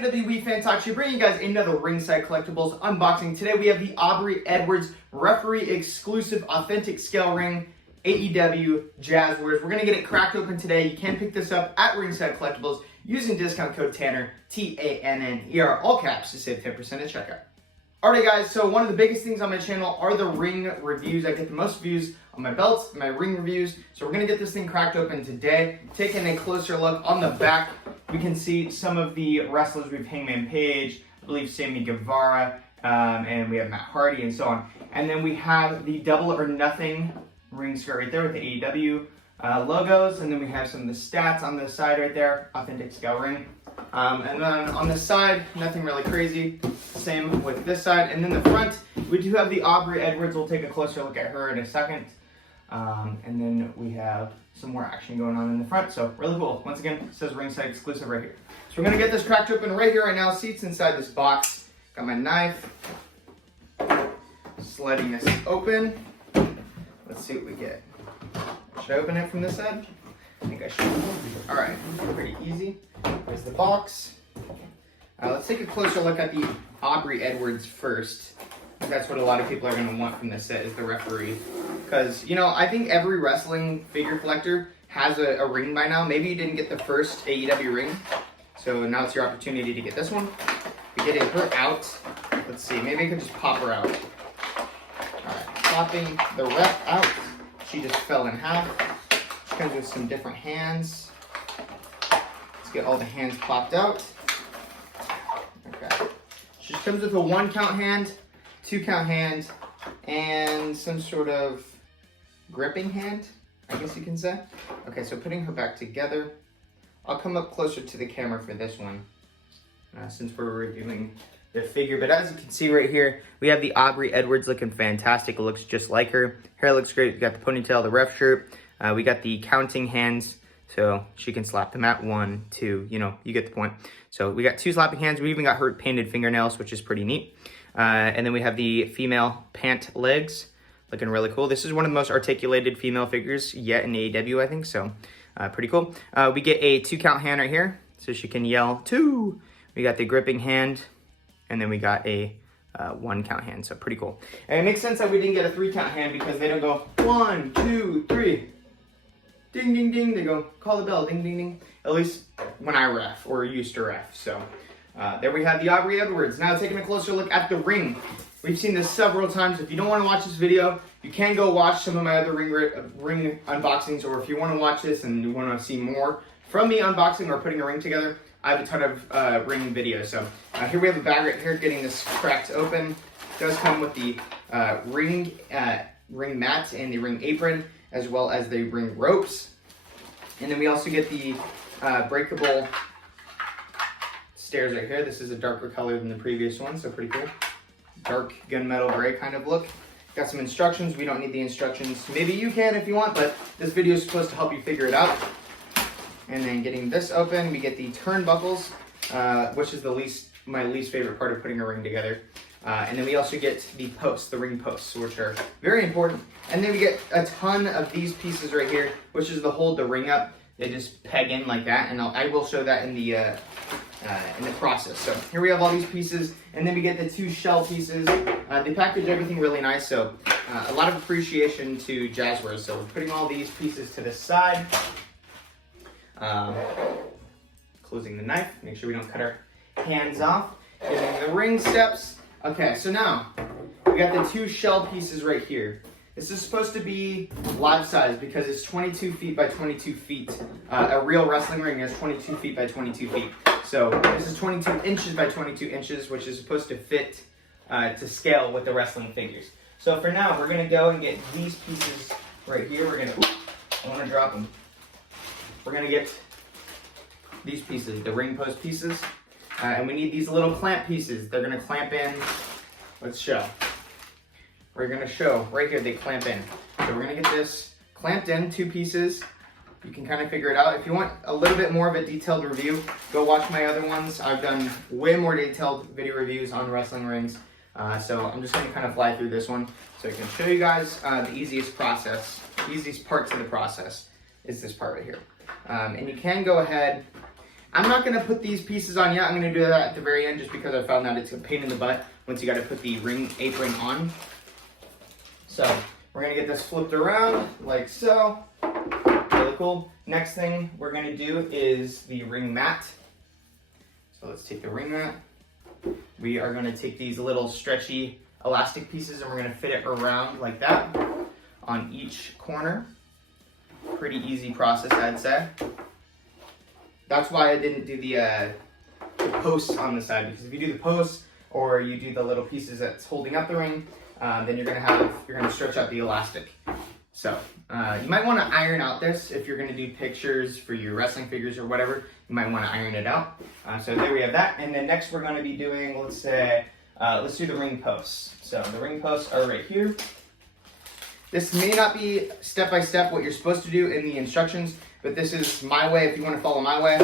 WWE Fan Talk Show, bringing you guys another Ringside Collectibles unboxing. Today we have the Aubrey Edwards referee exclusive authentic scale ring AEW Jazzwares. We're going to get it cracked open today. You can pick this up at Ringside Collectibles using discount code TANNER, TANNER, all caps, to save 10% at checkout. Alright guys, so one of the biggest things on my channel are the ring reviews. I get the most views on my belts, my ring reviews. So we're going to get this thing cracked open today. Taking a closer look on the back, we can see some of the wrestlers. We have Hangman Page, I believe Sammy Guevara, and we have Matt Hardy and so on. And then we have the Double or Nothing ring skirt right there with the AEW logos. And then we have some of the stats on the side right there, authentic scale ring. And then on the side, nothing really crazy. Same with this side. And then the front, we do have the Aubrey Edwards. We'll take a closer look at her in a second. And then we have some more action going on in the front. So really cool. Once again, it says Ringside exclusive right here. So we're going to get this cracked open right here, right now. Seats inside this box. Got my knife. Sliding this open. Let's see what we get. Should I open it from this side? I think I should. Alright, pretty easy. There's the box. Let's take a closer look at the Aubrey Edwards first. That's what a lot of people are going to want from this set, is the referee. Because, you know, I think every wrestling figure collector has a ring by now. Maybe you didn't get the first AEW ring, so now it's your opportunity to get this one. We're getting her out. Let's see, maybe I could just pop her out. Alright, popping the ref out. She just fell in half. She comes with some different hands. Let's get all the hands popped out. Okay. She just comes with a 1 count hand, 2 count hand, and some sort of gripping hand, I guess you can say. Okay, so putting her back together. I'll come up closer to the camera for this one, since we're reviewing the figure. But as you can see right here, we have the Aubrey Edwards looking fantastic. It looks just like her. Hair looks great. We got the ponytail, the ref shirt. We got the counting hands, so she can slap them at 1, 2, you know, you get the point. So we got 2 slapping hands. We even got her painted fingernails, which is pretty neat. And then we have the female pant legs, looking really cool. This is one of the most articulated female figures yet in AEW, I think, so pretty cool. We get a 2 count hand right here, so she can yell 2. We got the gripping hand, and then we got a 1 count hand, so pretty cool. And it makes sense that we didn't get a 3 count hand because they don't go 1, 2, 3. Ding, ding, ding. They go, call the bell, ding, ding, ding. At least when I ref or used to ref. So there we have the Aubrey Edwards. Now taking a closer look at the ring. We've seen this several times. If you don't want to watch this video, you can go watch some of my other ring unboxings. Or if you want to watch this and you want to see more from me unboxing or putting a ring together, I have a ton of ring videos. So here we have a bag right here getting this cracked open. It does come with the ring mat and the ring apron, as well as the ring ropes. And then we also get the breakable stairs right here. This is a darker color than the previous one, so pretty cool. Dark gunmetal gray kind of look. Got some instructions. We don't need the instructions. Maybe you can if you want, but this video is supposed to help you figure it out. And then getting this open, we get the turnbuckles, which is my least favorite part of putting a ring together. And then we also get the posts, the ring posts, which are very important. And then we get a ton of these pieces right here, which is to hold the ring up. They just peg in like that, and I will show that in the process. So here we have all these pieces, and then we get the 2 shell pieces. They package everything really nice, so a lot of appreciation to Jazzwares. So we're putting all these pieces to the side. Closing the knife, make sure we don't cut our hands off. Getting the ring steps. Okay, so now we got the 2 shell pieces right here. This is supposed to be live size because it's 22 feet by 22 feet. A real wrestling ring is 22 feet by 22 feet. So this is 22 inches by 22 inches, which is supposed to fit to scale with the wrestling figures. So for now, we're gonna go and get these pieces right here. We're gonna, I wanna drop them. We're gonna get these pieces, the ring post pieces. And we need these little clamp pieces. They're gonna clamp in. Let's show. We're gonna show right here, they clamp in. So we're gonna get this clamped in, 2 pieces. You can kind of figure it out. If you want a little bit more of a detailed review, go watch my other ones. I've done way more detailed video reviews on wrestling rings. So I'm just gonna kind of fly through this one so I can show you guys the easiest parts of the process is this part right here. And you can go ahead. I'm not gonna put these pieces on yet. I'm gonna do that at the very end just because I found that it's a pain in the butt once you gotta put the ring apron on. So we're gonna get this flipped around like so. Really cool. Next thing we're gonna do is the ring mat. So let's take the ring mat. We are gonna take these little stretchy elastic pieces and we're gonna fit it around like that on each corner. Pretty easy process, I'd say. That's why I didn't do the posts on the side, because if you do the posts or you do the little pieces that's holding up the ring, then you're gonna stretch out the elastic. So you might want to iron out this if you're gonna do pictures for your wrestling figures or whatever. You might want to iron it out. So there we have that. And then next we're gonna be doing, let's do the ring posts. So the ring posts are right here. This may not be step by step what you're supposed to do in the instructions, but this is my way. If you want to follow my way,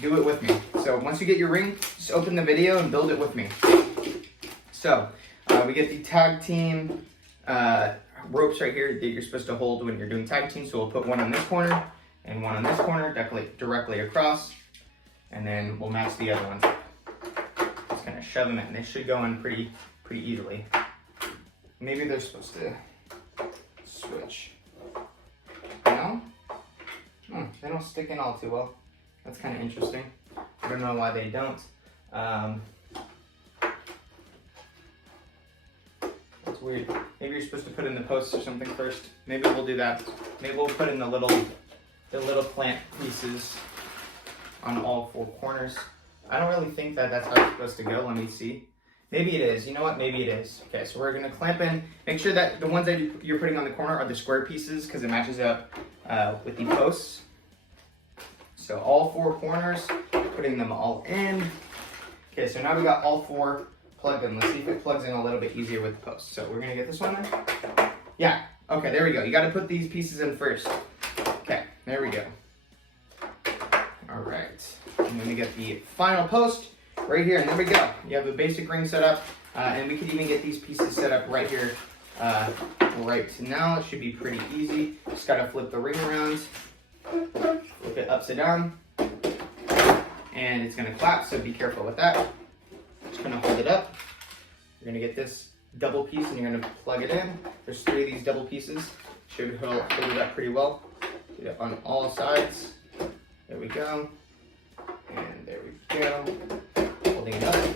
do it with me. So once you get your ring, just open the video and build it with me. So we get the tag team ropes right here that you're supposed to hold when you're doing tag team. So we'll put one on this corner and one on this corner, directly across, and then we'll match the other ones. Just kind of shove them in. They should go in pretty easily. Maybe they're supposed to switch. No? They don't stick in all too well. That's kind of interesting. I don't know why they don't. That's weird. Maybe you're supposed to put in the posts or something first. Maybe we'll do that. Maybe we'll put in the little clamp pieces on all four corners. I don't really think that that's how it's supposed to go. Let me see. Maybe it is. You know what? Maybe it is. Okay, so we're going to clamp in. Make sure that the ones that you're putting on the corner are the square pieces because it matches up with the posts. So all four corners, putting them all in. Okay, so now we got all four plugged in. Let's see if it plugs in a little bit easier with the posts. So we're going to get this one in. Yeah. Okay, there we go. You got to put these pieces in first. Okay, there we go. All right. I'm going to get the final post right here, and there we go. You have the basic ring set up, and we could even get these pieces set up right here. Right now, it should be pretty easy. Just gotta flip the ring around, flip it upside down, and it's gonna clap, so be careful with that. Just gonna hold it up. You're gonna get this double piece, and you're gonna plug it in. There's 3 of these double pieces. Should hold it up pretty well. Get it on all sides. There we go. And there we go. Holding it up.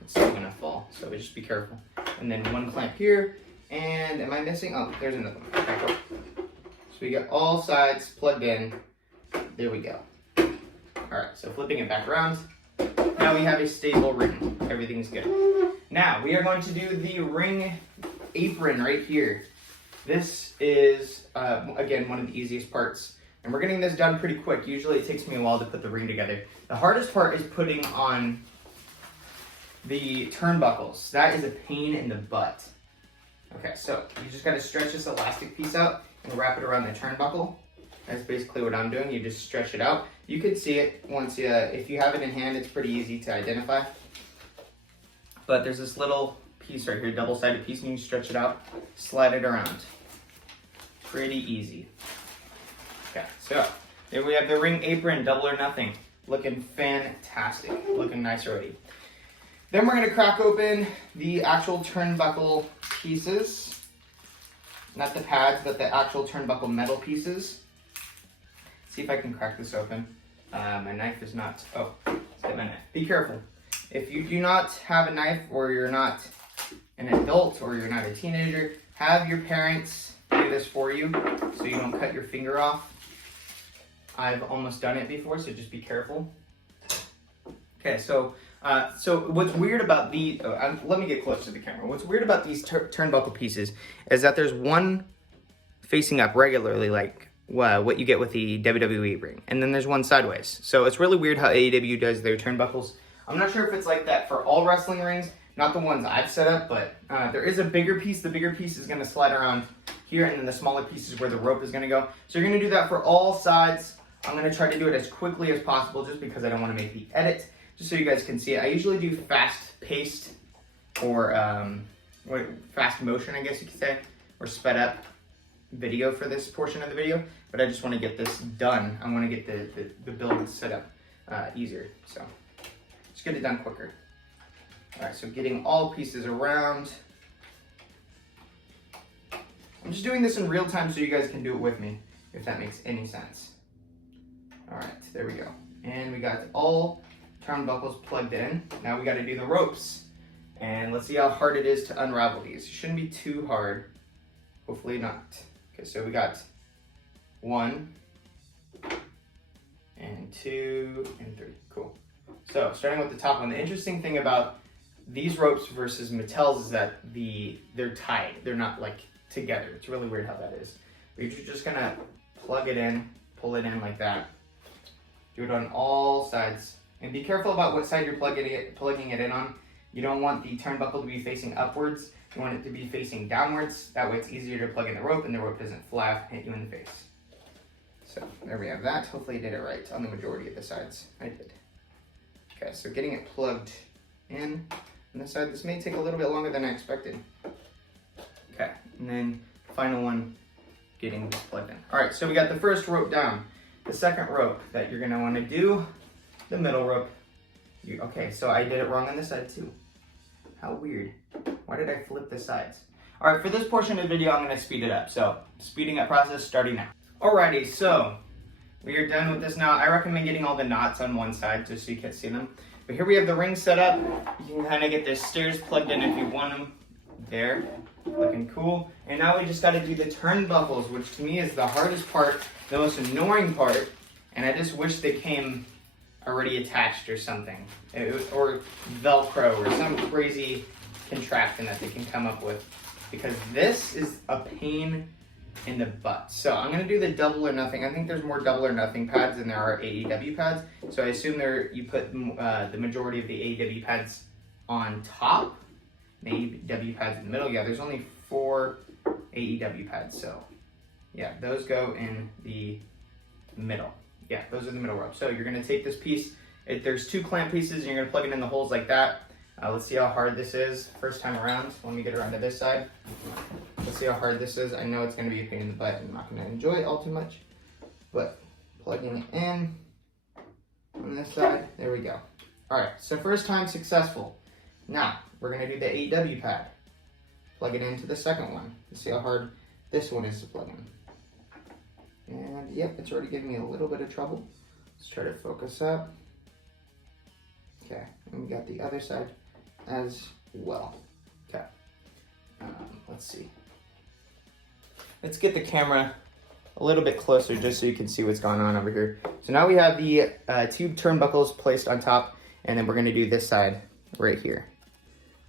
It's still gonna fall, so just be careful. And then one clamp here. And am I missing? Oh, there's another one. Okay, cool. So we got all sides plugged in. There we go. All right, so flipping it back around. Now we have a stable ring. Everything's good. Now we are going to do the ring apron right here. This is, again, one of the easiest parts. And we're getting this done pretty quick. Usually it takes me a while to put the ring together. The hardest part is putting on the turnbuckles. That is a pain in the butt. Okay, so you just gotta stretch this elastic piece out and wrap it around the turnbuckle. That's basically what I'm doing. You just stretch it out. You can see it once you, if you have it in hand, it's pretty easy to identify. But there's this little piece right here, double-sided piece, and you can stretch it out, slide it around. Pretty easy. Okay, so there we have the ring apron, double or nothing. Looking fantastic, looking nice already. Then we're gonna crack open the actual turnbuckle pieces. Not the pads, but the actual turnbuckle metal pieces. See if I can crack this open. My knife is not, oh, let's get my knife. Be careful. If you do not have a knife, or you're not an adult, or you're not a teenager, have your parents do this for you so you don't cut your finger off. I've almost done it before, so just be careful. Okay, so what's weird about the, let me get close to the camera. What's weird about these turnbuckle pieces is that there's one facing up regularly, like what you get with the WWE ring, and then there's one sideways. So it's really weird how AEW does their turnbuckles. I'm not sure if it's like that for all wrestling rings, not the ones I've set up, but there is a bigger piece. The bigger piece is gonna slide around here, and then the smaller piece is where the rope is gonna go. So you're gonna do that for all sides. I'm gonna try to do it as quickly as possible just because I don't wanna make the edit, just so you guys can see it. I usually do fast-paced or fast motion, I guess you could say, or sped up video for this portion of the video, but I just wanna get this done. I wanna get the build set up. easier. So just get it done quicker. All right, so getting all pieces around. I'm just doing this in real time so you guys can do it with me, if that makes any sense. All right, there we go. And we got all turnbuckles plugged in. Now we got to do the ropes. And let's see how hard it is to unravel these. It shouldn't be too hard. Hopefully not. Okay, so we got 1 and 2 and 3. Cool. So starting with the top one, the interesting thing about these ropes versus Mattel's is that they're tied. They're not like together. It's really weird how that is. But you're just gonna plug it in, pull it in like that. Do it on all sides. And be careful about what side you're plugging it in on. You don't want the turnbuckle to be facing upwards. You want it to be facing downwards. That way it's easier to plug in the rope and the rope doesn't fly off and hit you in the face. So there we have that. Hopefully I did it right on the majority of the sides. I did. Okay, so getting it plugged in on this side. This may take a little bit longer than I expected. Okay, and then final one, getting this plugged in. All right, so we got the first rope down. The second rope that you're gonna wanna do, the middle rope. Okay, so I did it wrong on this side too. How weird. Why did I flip the sides? All right, for this portion of the video, I'm gonna speed it up. So, speeding up process starting now. Alrighty, so we are done with this now. I recommend getting all the knots on one side just so you can see them. But here we have the ring set up. You can kind of get the stairs plugged in if you want them. There, looking cool. And now we just gotta do the turnbuckles, which to me is the hardest part, the most annoying part. And I just wish they came already attached or something, or Velcro or some crazy contraption that they can come up with, because this is a pain in the butt. So I'm gonna do the double or nothing. I think there's more double or nothing pads than there are AEW pads. So I assume you put the majority of the AEW pads on top, the AEW pads in the middle. Yeah, there's only 4 AEW pads, so yeah, those go in the middle. Yeah, those are the middle ropes. So you're gonna take this piece, there's 2 clamp pieces, and you're gonna plug it in the holes like that. Let's see how hard this is first time around. Let me get around to this side. Let's see how hard this is. I know it's gonna be a pain in the butt. I'm not gonna enjoy it all too much, but plugging it in on this side, there we go. All right, so first time successful. Now, we're gonna do the AEW pad. Plug it into the second one. Let's see how hard this one is to plug in. And yep, it's already giving me a little bit of trouble. Let's try to focus up. Okay, and we got the other side as well. Okay, let's see. Let's get the camera a little bit closer just so you can see what's going on over here. So now we have the 2 turnbuckles placed on top, and then we're gonna do this side right here.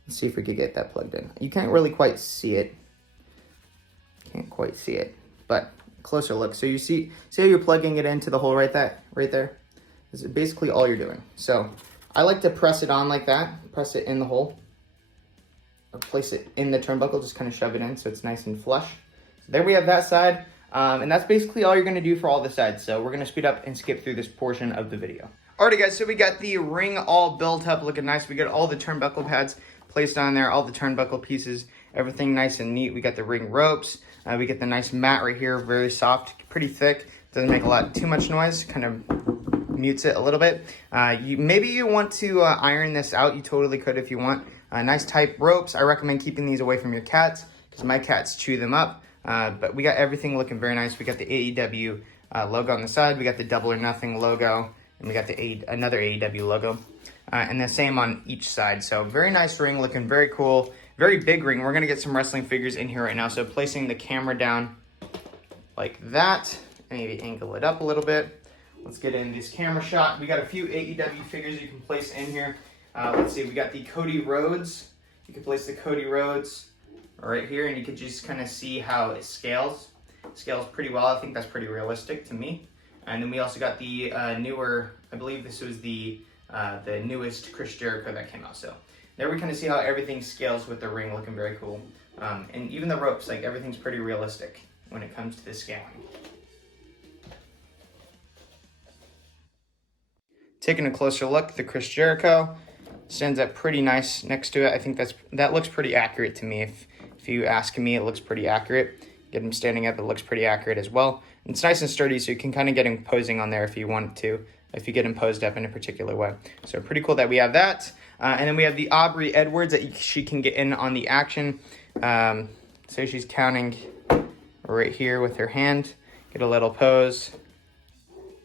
Let's see if we could get that plugged in. You can't really quite see it. Can't quite see it, but closer look. So you see how you're plugging it into the hole right there? This is basically all you're doing. So I like to press it on like that, press it in the hole, or place it in the turnbuckle, just kind of shove it in so it's nice and flush. So there we have that side, and that's basically all you're gonna do for all the sides. So we're gonna speed up and skip through this portion of the video. Alrighty guys, so we got the ring all built up, looking nice. We got all the turnbuckle pads placed on there, all the turnbuckle pieces, everything nice and neat. We got the ring ropes. We get the nice mat right here, very soft, pretty thick. Doesn't make too much noise, kind of mutes it a little bit. Maybe you want to iron this out. You totally could if you want. Nice type ropes. I recommend keeping these away from your cats because my cats chew them up. But we got everything looking very nice. We got the AEW logo on the side. We got the Double or Nothing logo, and we got the another AEW logo, and the same on each side. So very nice ring, looking very cool. Very big ring. We're gonna get some wrestling figures in here right now. So placing the camera down like that, maybe angle it up a little bit. Let's get in this camera shot. We got a few AEW figures you can place in here. Let's see, we got the Cody Rhodes. You can place the Cody Rhodes right here, and you can just kind of see how it scales. It scales pretty well. I think that's pretty realistic to me. And then we also got the newer, I believe this was the newest Chris Jericho that came out. So there we kind of see how everything scales with the ring, looking very cool. And even the ropes, like everything's pretty realistic when it comes to the scaling. Taking a closer look, the Chris Jericho stands up pretty nice next to it. I think that looks pretty accurate to me. If you ask me, it looks pretty accurate. Get him standing up, it looks pretty accurate as well. And it's nice and sturdy, so you can kind of get him posing on there if you want to. if you get them posed up in a particular way. So pretty cool that we have that. And then we have the Aubrey Edwards that she can get in on the action. So she's counting right here with her hand. Get a little pose.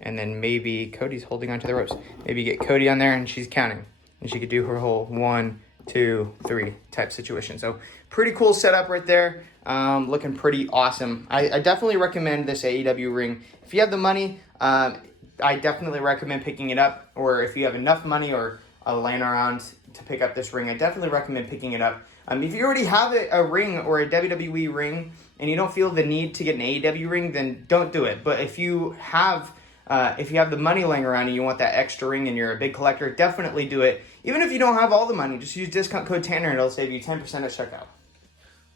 And then maybe Cody's holding onto the ropes. Maybe get Cody on there and she's counting. And she could do her whole 1, 2, 3 type situation. So pretty cool setup right there. Looking pretty awesome. I definitely recommend this AEW ring. If you have the money, I definitely recommend picking it up. Or if you have enough money or laying around to pick up this ring, I definitely recommend picking it up. If you already have a ring or a WWE ring and you don't feel the need to get an AEW ring, then don't do it. But if you have the money laying around and you want that extra ring and you're a big collector, definitely do it. Even if you don't have all the money, just use discount code Tanner and it'll save you 10% at checkout.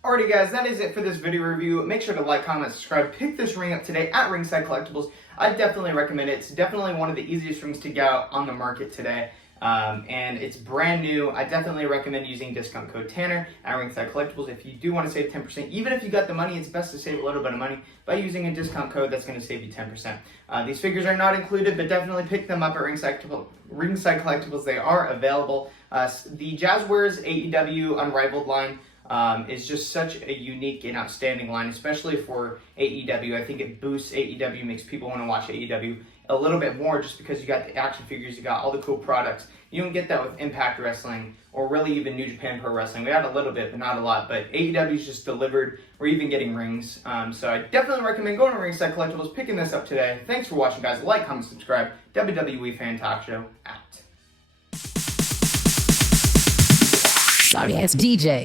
Alrighty guys, that is it for this video review. Make sure to like, comment, subscribe. Pick this ring up today at Ringside Collectibles. I definitely recommend it. It's definitely one of the easiest rings to get out on the market today. And it's brand new. I definitely recommend using discount code Tanner at Ringside Collectibles if you do want to save 10%. Even if you got the money, it's best to save a little bit of money by using a discount code that's going to save you 10%. These figures are not included, but definitely pick them up at Ringside Collectibles. They are available. The Jazzwares AEW Unrivaled line is just such a unique and outstanding line, especially for AEW. I think it boosts AEW, makes people want to watch AEW a little bit more just because you got the action figures, you got all the cool products. You don't get that with Impact Wrestling or really even New Japan Pro Wrestling. We had a little bit, but not a lot. But AEW's just delivered. We're even getting rings. So I definitely recommend going to Ringside Collectibles, picking this up today. Thanks for watching, guys. Like, comment, subscribe. WWE Fan Talk Show out. Sorry ass DJ.